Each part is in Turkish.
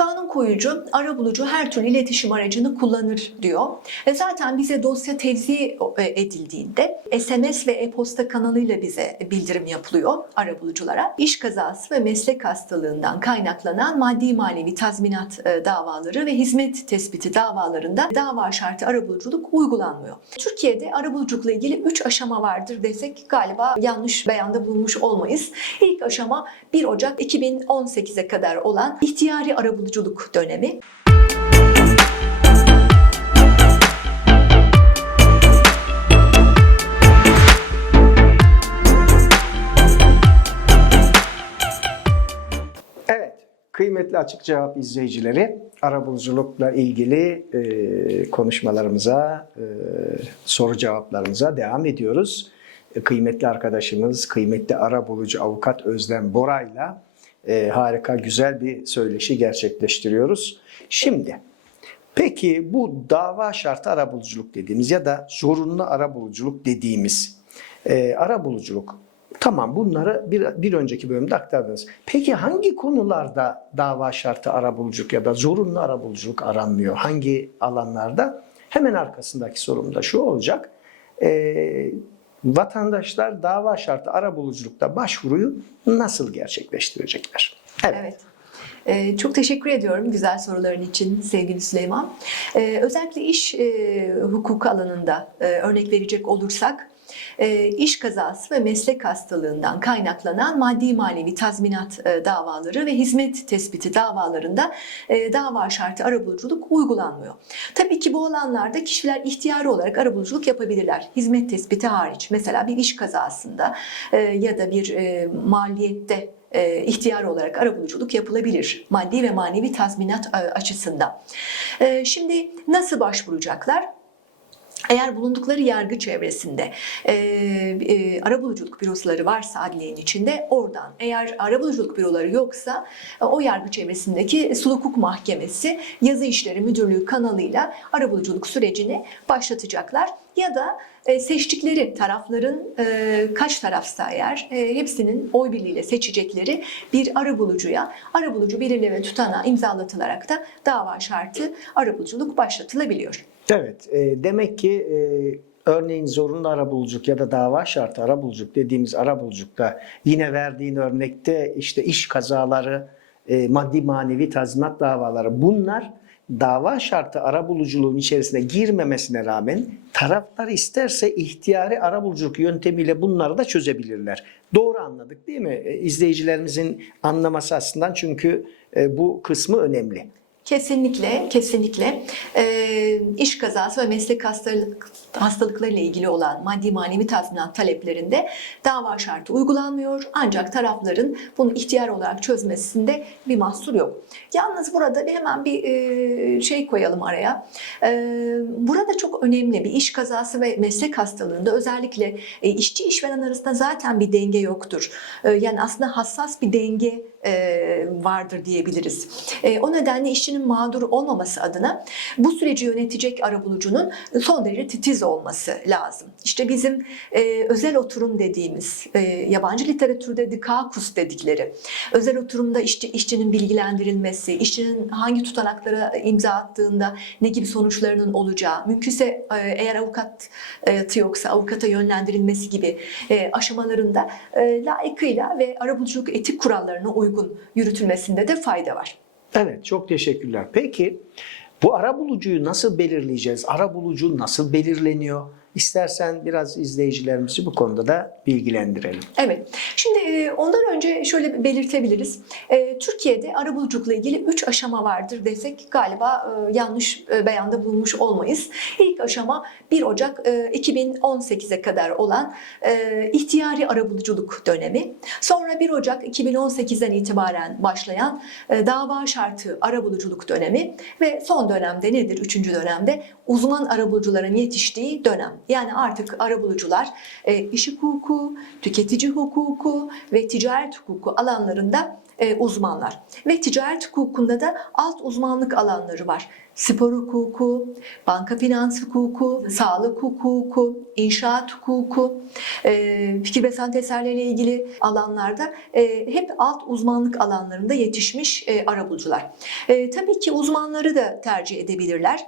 Kanun koyucu, arabulucu her türlü iletişim aracını kullanır diyor. E zaten bize dosya tevzi e, edildiğinde SMS ve e-posta kanalıyla bize bildirim yapılıyor arabuluculara. İş kazası ve meslek hastalığından kaynaklanan maddi manevi tazminat e, davaları ve hizmet tespiti davalarında dava şartı arabuluculuk uygulanmıyor. Türkiye'de arabuluculukla ilgili 3 aşama vardır desek galiba yanlış beyanda bulmuş olmayız. İlk aşama 1 Ocak 2018'e kadar olan ihtiyari arabuluculuk dönemi. Evet, kıymetli açık cevap izleyicileri, arabuluculukla ilgili e, konuşmalarımıza, e, soru cevaplarımıza devam ediyoruz. E, kıymetli arkadaşımız, kıymetli arabulucu avukat Özlem Bora'yla e, harika, güzel bir söyleşi gerçekleştiriyoruz. Şimdi, peki bu dava şartı arabuluculuk dediğimiz ya da zorunlu arabuluculuk dediğimiz e, arabuluculuk Tamam bunları bir, bir önceki bölümde aktardınız. Peki hangi konularda dava şartı arabuluculuk ya da zorunlu arabuluculuk aranmıyor? Hangi alanlarda? Hemen arkasındaki sorum da şu olacak. Ee, vatandaşlar dava şartı arabuluculukta başvuruyu nasıl gerçekleştirecekler? Evet. Evet. Ee, Çok teşekkür ediyorum güzel soruların için sevgili Süleyman. Ee, Özellikle iş e, hukuku alanında e, örnek verecek olursak, e, iş kazası ve meslek hastalığından kaynaklanan maddi manevi tazminat e, davaları ve hizmet tespiti davalarında e, dava şartı arabuluculuk uygulanmıyor. Tabii ki bu alanlarda kişiler ihtiyari olarak arabuluculuk yapabilirler. Hizmet tespiti hariç. Mesela bir iş kazasında e, ya da bir e, maliyette e, ihtiyar olarak arabuluculuk yapılabilir maddi ve manevi tazminat e, açısından. Şimdi nasıl başvuracaklar? Eğer bulundukları yargı çevresinde e, e, arabuluculuk büroları varsa adliyenin içinde oradan, eğer arabuluculuk büroları yoksa e, o yargı çevresindeki sulh mahkemesi yazı işleri müdürlüğü kanalıyla arabuluculuk sürecini başlatacaklar ya da e, seçtikleri tarafların e, kaç tarafsa eğer e, hepsinin oy birliğiyle seçecekleri bir arabulucuya arabulucu belirleme tutanağı imzalatılarak da dava şartı arabuluculuk başlatılabiliyor. Evet, e, demek ki e, örneğin zorunlu arabuluculuk ya da dava şartı arabuluculuk dediğimiz arabuluculukta yine verdiğin örnekte işte iş kazaları, e, maddi manevi tazminat davaları bunlar dava şartı arabuluculuğun içerisine girmemesine rağmen taraflar isterse ihtiyari arabuluculuk yöntemiyle bunları da çözebilirler. Doğru anladık değil mi? E, İzleyicilerimizin anlaması açısından çünkü e, bu kısmı önemli. Kesinlikle, kesinlikle ee, iş kazası ve meslek hastalık, hastalıklarıyla ilgili olan maddi manevi tazminat taleplerinde dava şartı uygulanmıyor. Ancak tarafların bunu ihtiyar olarak çözmesinde bir mahsur yok. Yalnız burada bir hemen bir e, şey koyalım araya. E, burada çok önemli bir iş kazası ve meslek hastalığında özellikle e, işçi işveren arasında zaten bir denge yoktur. E, yani aslında hassas bir denge e, vardır diyebiliriz. O nedenle işçinin mağdur olmaması adına bu süreci yönetecek arabulucunun son derece titiz olması lazım. İşte bizim özel oturum dediğimiz, yabancı literatürde dikakus dedikleri, özel oturumda işçi, işçinin bilgilendirilmesi, işçinin hangi tutanaklara imza attığında ne gibi sonuçlarının olacağı, mümkünse eğer avukatı yoksa avukata yönlendirilmesi gibi aşamalarında layıkıyla ve arabuluculuk etik kurallarına uygun yürütülmesinde de fayda var. Evet, çok teşekkürler. Peki bu arabulucuyu nasıl belirleyeceğiz? Arabulucu nasıl belirleniyor? İstersen biraz izleyicilerimizi bu konuda da bilgilendirelim. Evet. Şimdi e, ondan önce şöyle belirtebiliriz. E, Türkiye'de arabuluculukla ilgili 3 aşama vardır desek galiba e, yanlış beyanda bulmuş olmayız. İlk aşama 1 Ocak e, 2018'e kadar olan ihtiyari arabuluculuk dönemi. Sonra 1 Ocak 2018'den itibaren başlayan dava şartı arabuluculuk dönemi ve son dönemde nedir? Üçüncü dönemde uzman arabulucuların yetiştiği dönem. Yani artık arabulucular e, iş hukuku, tüketici hukuku ve ticaret hukuku alanlarında e, uzmanlar. Ve ticaret hukukunda da alt uzmanlık alanları var. Spor hukuku, banka finans hukuku, sağlık hukuku, inşaat hukuku, e, fikir ve sanat eserleriyle ilgili alanlarda e, hep alt uzmanlık alanlarında yetişmiş e, arabulucular. E, tabii ki uzmanları da tercih edebilirler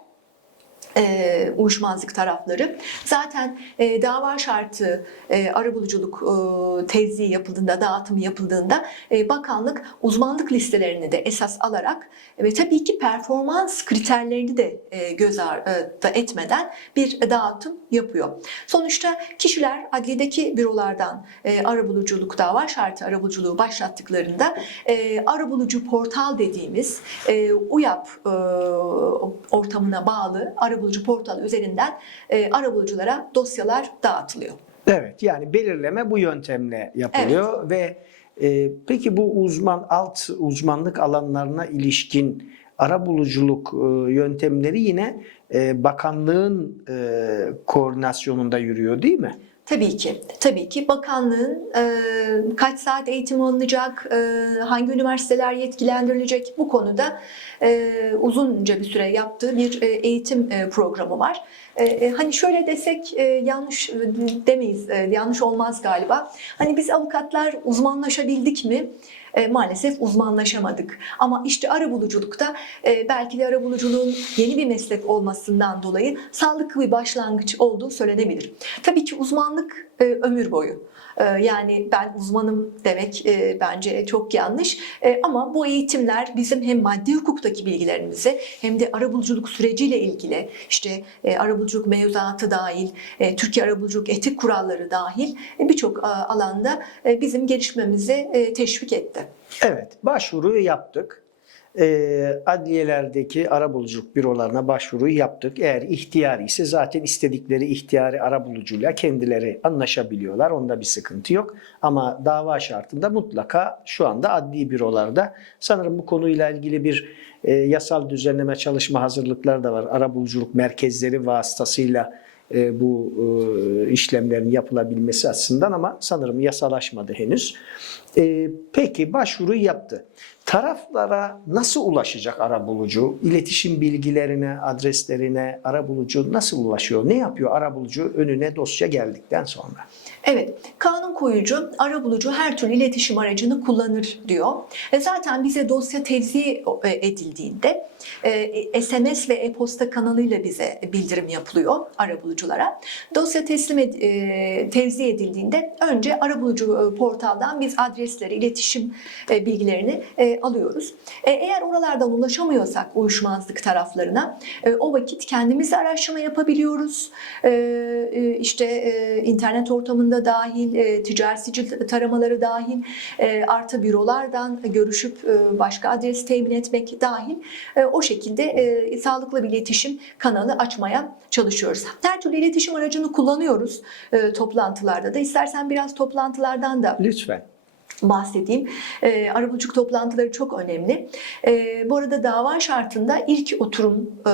e, uyuşmazlık tarafları. Zaten e, dava şartı e, arabuluculuk e, tezliği yapıldığında, dağıtımı yapıldığında e, bakanlık uzmanlık listelerini de esas alarak ve tabii ki performans kriterlerini de e, göz ardı etmeden bir dağıtım yapıyor. Sonuçta kişiler adliyedeki bürolardan e, arabuluculuk, dava şartı arabuluculuğu başlattıklarında e, arabulucu portal dediğimiz e, UYAP e, ortamına bağlı arabulucu portal üzerinden e, arabuluculara dosyalar dağıtılıyor. Evet yani belirleme bu yöntemle yapılıyor ve e, peki bu uzman alt uzmanlık alanlarına ilişkin arabuluculuk e, yöntemleri yine e, bakanlığın e, koordinasyonunda yürüyor değil mi? Tabii ki, tabii ki bakanlığın e, kaç saat eğitim alınacak, e, hangi üniversiteler yetkilendirilecek bu konuda e, uzunca bir süre yaptığı bir e, eğitim e, programı var. E, hani şöyle desek e, yanlış demeyiz, e, yanlış olmaz galiba. Hani biz avukatlar uzmanlaşabildik mi? E, maalesef uzmanlaşamadık. Ama işte arabuluculukta e, belki de arabuluculuğun yeni bir meslek olmasından dolayı sağlıklı bir başlangıç olduğu söylenebilir. Tabii ki uzmanlık e, ömür boyu. E, Yani ben uzmanım demek e, bence çok yanlış. E, Ama bu eğitimler bizim hem maddi hukuktaki bilgilerimizi hem de arabuluculuk süreciyle ilgili işte e, arabuluculuk mevzuatı dahil, Türkiye Arabuluculuk etik kuralları dahil birçok alanda bizim gelişmemizi teşvik etti. Evet, başvuruyu yaptık. Ee, adliyelerdeki arabuluculuk bürolarına başvuruyu yaptık. Eğer ihtiyari ise zaten istedikleri ihtiyari arabulucuyla kendileri anlaşabiliyorlar. Onda bir sıkıntı yok. Ama dava şartında mutlaka şu anda adli bürolarda sanırım bu konuyla ilgili bir e, yasal düzenleme çalışma hazırlıkları da var. Arabuluculuk merkezleri vasıtasıyla e, bu e, işlemlerin yapılabilmesi açısından ama sanırım yasalaşmadı henüz. E, peki başvuru yaptı. Taraflara nasıl ulaşacak arabulucu? İletişim bilgilerine, adreslerine arabulucu nasıl ulaşıyor? Ne yapıyor arabulucu önüne dosya geldikten sonra? Evet, kanun koyucu arabulucu her türlü iletişim aracını kullanır diyor. E zaten bize dosya tevzi e, edildiğinde e, SMS ve e-posta kanalıyla bize bildirim yapılıyor arabuluculara. Dosya teslim ed- e, tevzi edildiğinde önce arabulucu e, portaldan biz adresleri, iletişim e, bilgilerini e, alıyoruz. E, eğer oralardan ulaşamıyorsak uyuşmazlık taraflarına o vakit kendimiz araştırma yapabiliyoruz. İşte internet ortamında dahil, ticari sicil taramaları dahil, artı bürolardan görüşüp başka adres temin etmek dahil o şekilde sağlıklı bir iletişim kanalı açmaya çalışıyoruz. Her türlü iletişim aracını kullanıyoruz toplantılarda da. İstersen biraz toplantılardan da Lütfen. Bahsedeyim. E, arabuluculuk toplantıları çok önemli. E, bu arada dava şartında ilk oturum e,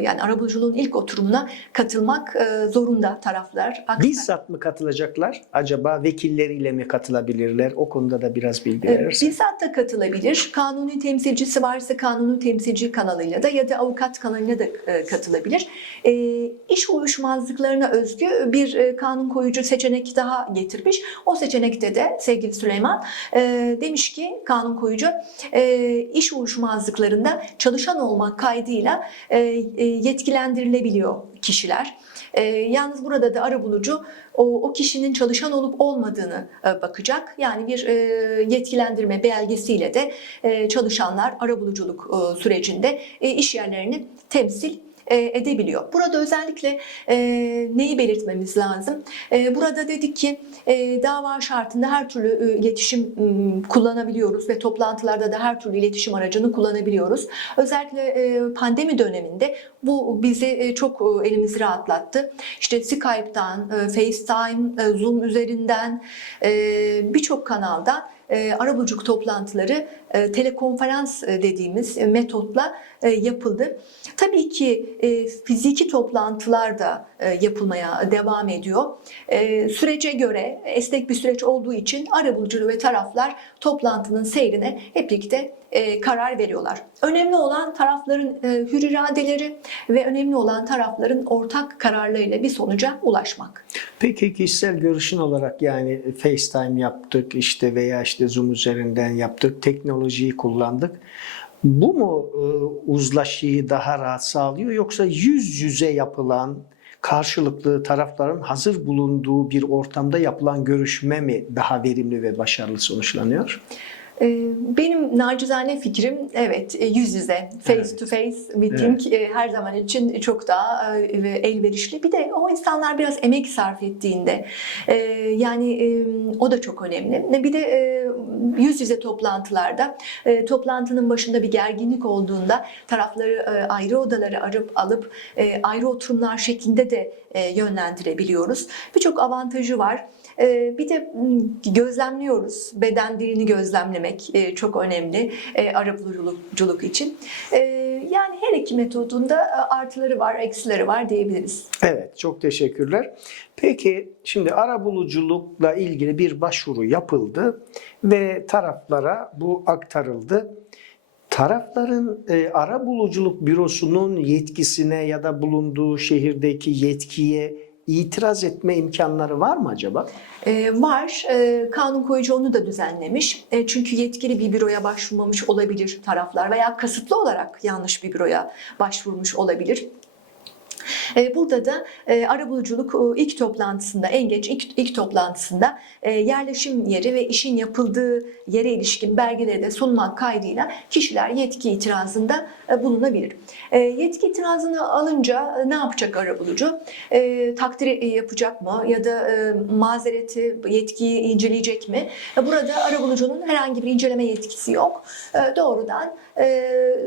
yani arabuluculuğun ilk oturumuna katılmak e, zorunda taraflar. Aksi- Bizzat mı katılacaklar? Acaba vekilleriyle mi katılabilirler? O konuda da biraz bilgi E, verirsin. Bizzat da katılabilir. Kanuni temsilcisi varsa kanuni temsilci kanalıyla da ya da avukat kanalıyla da e, katılabilir. E, iş uyuşmazlıklarına özgü bir e, kanun koyucu seçenek daha getirmiş. O seçenekte de sevgili Süleyman e, demiş ki kanun koyucu e, iş uyuşmazlıklarında çalışan olmak kaydıyla e, e, yetkilendirilebiliyor kişiler. E, yalnız burada da arabulucu o, o kişinin çalışan olup olmadığını e, bakacak. Yani bir e, yetkilendirme belgesiyle de e, çalışanlar arabuluculuk e, sürecinde e, iş yerlerini temsil e, edebiliyor. Burada özellikle e, neyi belirtmemiz lazım? E, burada dedik ki dava şartında her türlü iletişim kullanabiliyoruz ve toplantılarda da her türlü iletişim aracını kullanabiliyoruz. Özellikle pandemi döneminde bu bizi çok elimizi rahatlattı. İşte Skype'dan, FaceTime, Zoom üzerinden birçok kanalda e, toplantıları telekonferans e, dediğimiz e, metotla e, yapıldı. Tabii ki e, fiziki toplantılar da e, yapılmaya devam ediyor. E, sürece göre esnek bir süreç olduğu için arabulucu ve taraflar toplantının seyrine hep birlikte e, karar veriyorlar. Önemli olan tarafların e, hür iradeleri ve önemli olan tarafların ortak kararlarıyla bir sonuca ulaşmak. Peki kişisel görüşün olarak yani FaceTime yaptık işte veya işte Zoom üzerinden yaptık, teknolojiyi kullandık. Bu mu e, uzlaşıyı daha rahat sağlıyor yoksa yüz yüze yapılan karşılıklı tarafların hazır bulunduğu bir ortamda yapılan görüşme mi daha verimli ve başarılı sonuçlanıyor? Ee, Benim nacizane fikrim evet e, yüz yüze, face Evet. to face meeting e, her zaman için çok daha e, elverişli. Bir de o insanlar biraz emek sarf ettiğinde e, yani e, o da çok önemli. Bir de e, yüz yüze toplantılarda e, toplantının başında bir gerginlik olduğunda tarafları e, ayrı odalara arıp alıp e, ayrı oturumlar şeklinde de e, yönlendirebiliyoruz. Birçok avantajı var. Ee, Bir de gözlemliyoruz. Beden dilini gözlemlemek e, çok önemli e, arabuluculuk için. E, Yani her iki metodunda e, artıları var, eksileri var diyebiliriz. Evet, çok teşekkürler. Peki şimdi arabuluculukla ilgili bir başvuru yapıldı ve taraflara bu aktarıldı. Tarafların e, arabuluculuk bürosunun yetkisine ya da bulunduğu şehirdeki yetkiye itiraz etme imkanları var mı acaba? E, Var, e, kanun koyucu onu da düzenlemiş. E, Çünkü yetkili bir büroya başvurmamış olabilir taraflar veya kasıtlı olarak yanlış bir büroya başvurmuş olabilir. E, Burada da e, arabuluculuk ilk toplantısında, en geç ilk, ilk toplantısında e, yerleşim yeri ve işin yapıldığı yere ilişkin belgeleri de sunmak kaydıyla kişiler yetki itirazında bulunabilir. Yetki itirazını alınca ne yapacak arabulucu? Takdir yapacak mı ya da mazereti, yetkiyi inceleyecek mi? Burada arabulucunun herhangi bir inceleme yetkisi yok. Doğrudan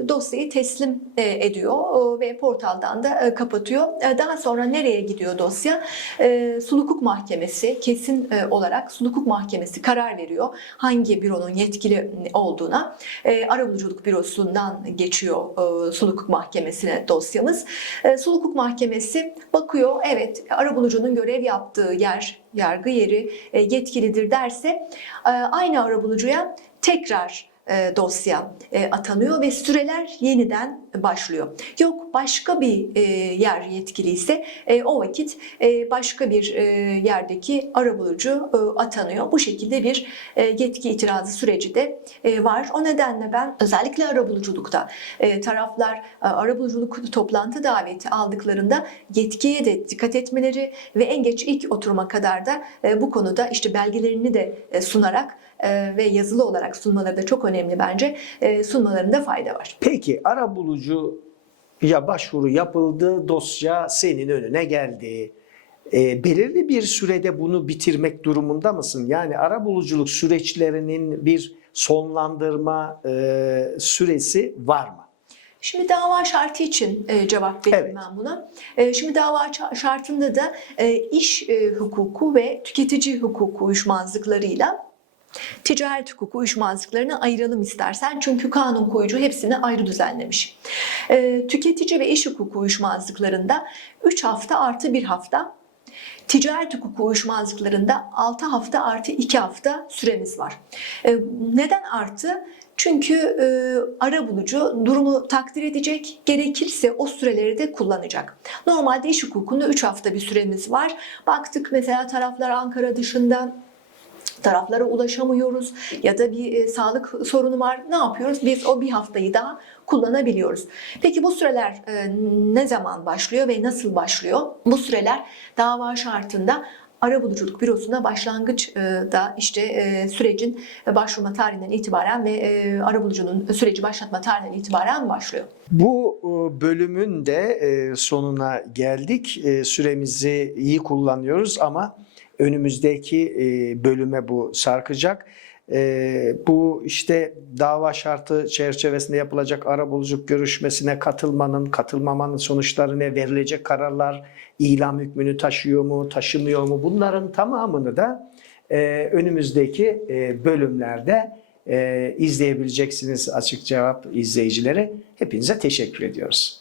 dosyayı teslim ediyor ve portaldan da kapatıyor. E, Daha sonra nereye gidiyor dosya? E, Sul Hukuk Mahkemesi kesin e, olarak Sul Hukuk Mahkemesi karar veriyor hangi büronun yetkili olduğuna. Arabuluculuk bürosundan geçiyor e, Sul Hukuk Mahkemesi'ne dosyamız. E, Sul Hukuk Mahkemesi bakıyor evet arabulucunun görev yaptığı yer, yargı yeri yetkilidir derse aynı arabulucuya tekrar dosya atanıyor ve süreler yeniden başlıyor. Yok başka bir e, yer yetkili ise e, o vakit e, başka bir e, yerdeki arabulucu e, atanıyor. Bu şekilde bir e, yetki itirazı süreci de e, var. O nedenle ben özellikle arabuluculukta e, taraflar e, arabuluculuk toplantı daveti aldıklarında yetkiye de dikkat etmeleri ve en geç ilk oturuma kadar da e, bu konuda işte belgelerini de e, sunarak e, ve yazılı olarak sunmaları da çok önemli bence. E, Sunmalarında fayda var. Peki arabulucuya başvuru yapıldı, dosya senin önüne geldi. E, belirli bir sürede bunu bitirmek durumunda mısın? Yani arabuluculuk süreçlerinin bir sonlandırma e, süresi var mı? Şimdi dava şartı için e, cevap vereyim Evet. ben buna. E, şimdi dava şartında da e, iş e, hukuku ve tüketici hukuku uyuşmazlıklarıyla ticaret hukuku uyuşmazlıklarını ayıralım istersen. Çünkü kanun koyucu hepsini ayrı düzenlemiş. E, tüketici ve iş hukuku uyuşmazlıklarında 3 hafta artı 1 hafta, ticaret hukuku uyuşmazlıklarında 6 hafta artı 2 hafta süremiz var. E, neden artı? Çünkü e, arabulucu durumu takdir edecek, gerekirse o süreleri de kullanacak. Normalde iş hukukunda 3 hafta bir süremiz var. Baktık mesela taraflar Ankara dışında taraflara ulaşamıyoruz ya da bir e, sağlık sorunu var. Ne yapıyoruz? Biz o bir haftayı daha kullanabiliyoruz. Peki bu süreler e, ne zaman başlıyor ve nasıl başlıyor? Bu süreler dava şartında Arabuluculuk Bürosu'na başlangıçta işte e, sürecin başvurma tarihinden itibaren ve arabulucunun süreci başlatma tarihinden itibaren başlıyor. Bu bölümün de sonuna geldik. Süremizi iyi kullanıyoruz ama önümüzdeki e, bölüme bu sarkacak. E, Bu işte dava şartı çerçevesinde yapılacak arabuluculuk görüşmesine katılmanın, katılmamanın sonuçları ne, verilecek kararlar ilam hükmünü taşıyor mu, taşımıyor mu bunların tamamını da e, önümüzdeki bölümlerde izleyebileceksiniz açık cevap izleyicileri. Hepinize teşekkür ediyoruz.